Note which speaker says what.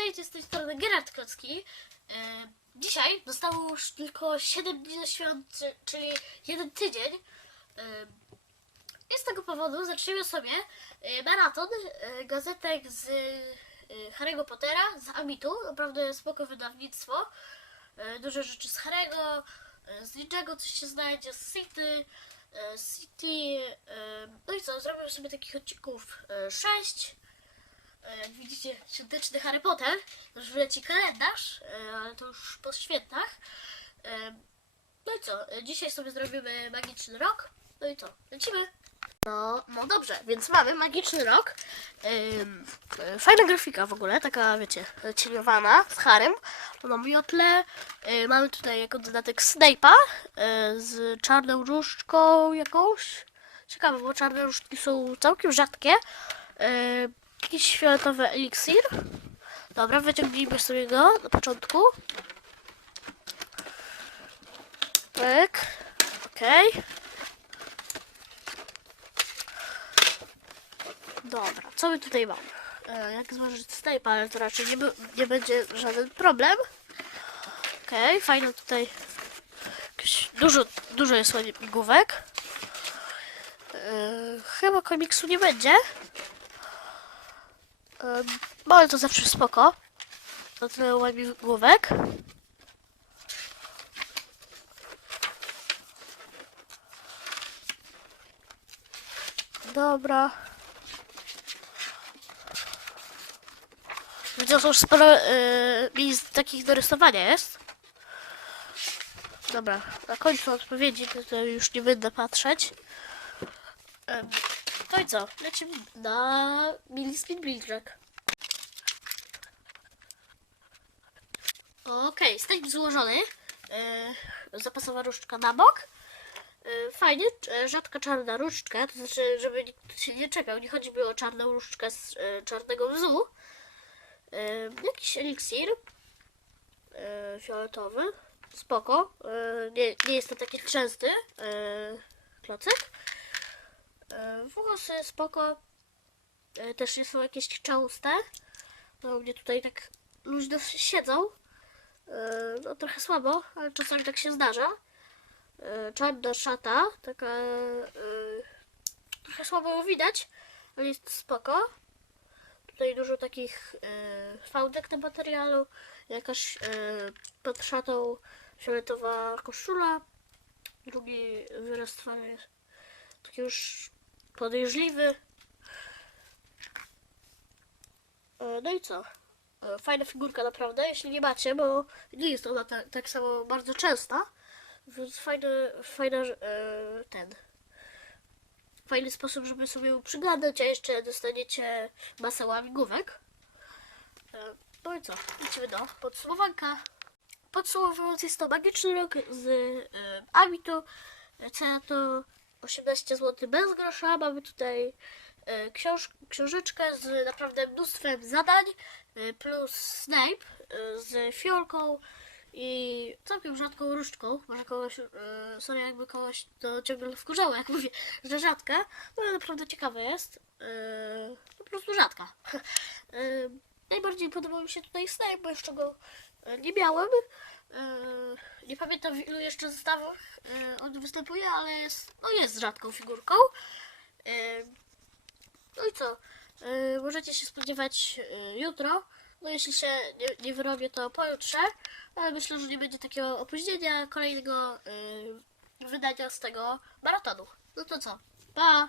Speaker 1: witajcie z tej strony Gerard Kocki. E, Dzisiaj zostało już tylko 7 dni do świąt, czy- czyli jeden tydzień. E, I z tego powodu zaczniemy sobie e, maraton gazetek z Harry'ego Pottera, z Amitu. Naprawdę spoko wydawnictwo. E, Dużo rzeczy z Harry'ego, z Ninjago coś się znajdzie, z City, City. No i co, zrobimy sobie takich odcinków 6. E, widzicie, świąteczny Harry Potter. Już wleci kalendarz, e, ale to już po świętach. E, No i co? Dzisiaj sobie zrobimy magiczny rok. No i co? Lecimy. No, no dobrze, więc mamy magiczny rok. Fajna grafika w ogóle, taka wiecie, cieniowana z Harem. To na miotle. E, mamy tutaj jako dodatek Snape'a z czarną różdżką jakąś. Ciekawe, bo czarne różdżki są całkiem rzadkie. Jakiś fioletowy eliksir. Dobra, wyciągnijmy sobie go na początku. Tak. Okej. Dobra, co my tutaj mamy? E, jak złożyć Snape'a, ale to raczej nie, nie będzie żaden problem. Okej, fajno tutaj. Jakieś dużo, dużo jest łamigłówek. E, chyba komiksu nie będzie. Um, no to zawsze spoko. To tyle łamigłówek. Dobra. Widzę, że już sporo yy, miejsc takich do rysowania jest. Dobra, na końcu odpowiedzi to, już nie będę patrzeć. Em, no i co? Lecimy na Mini Speed Bridge'ek. Okej, okay, złożony. Yy, zapasowa różdżka na bok. Yy, fajnie, c- rzadka czarna różdżka, to znaczy, żeby nikt się nie czekał. Nie chodzi mi o czarną różdżkę z yy, czarnego wzu. Yy, jakiś eliksir yy, fioletowy. Spoko. Yy, nie, nie jest to taki częsty yy, klocek. Yy, włosy spoko. Yy, też nie są jakieś czałuste. No mnie tutaj tak luźno siedzą. Yy, no trochę słabo, ale czasami tak się zdarza. Czarna szata, taka trochę słabo ją widać, ale jest spoko. Tutaj dużo takich fałdek na materialu, jakaś pod szatą fioletowa koszula, drugi wyraz twarzy taki już podejrzliwy. E, No i co? E, Fajna figurka naprawdę, jeśli nie macie, bo nie jest ona ta, tak samo bardzo częsta, więc fajny, e, ten fajny sposób, żeby sobie ją przygadać, a jeszcze dostaniecie masę łamigłówek. No i co? Idźmy do podsumowanka. Podsumowując, jest to magiczny rok z e, Amitu. Cena to 18 zł bez grosza. Mamy tutaj e, książ książeczkę z naprawdę mnóstwem zadań, e, plus Snape e, z fiolką i całkiem rzadką różdżką. Może kogoś, sorry jakby kogoś to ciągle wkurzało, jak mówię, że rzadka, no ale naprawdę ciekawe jest. Po prostu rzadka. Najbardziej podobał mi się tutaj Snape, bo jeszcze go nie miałem. E, nie pamiętam w ilu jeszcze zestawach e, on występuje, ale jest, no jest rzadką figurką. E, no i co? Możecie się spodziewać jutro. No jeśli się nie, nie wyrobię, to pojutrze. Ale myślę, że nie będzie takiego opóźnienia kolejnego wydania z tego maratonu. No to co? Pa!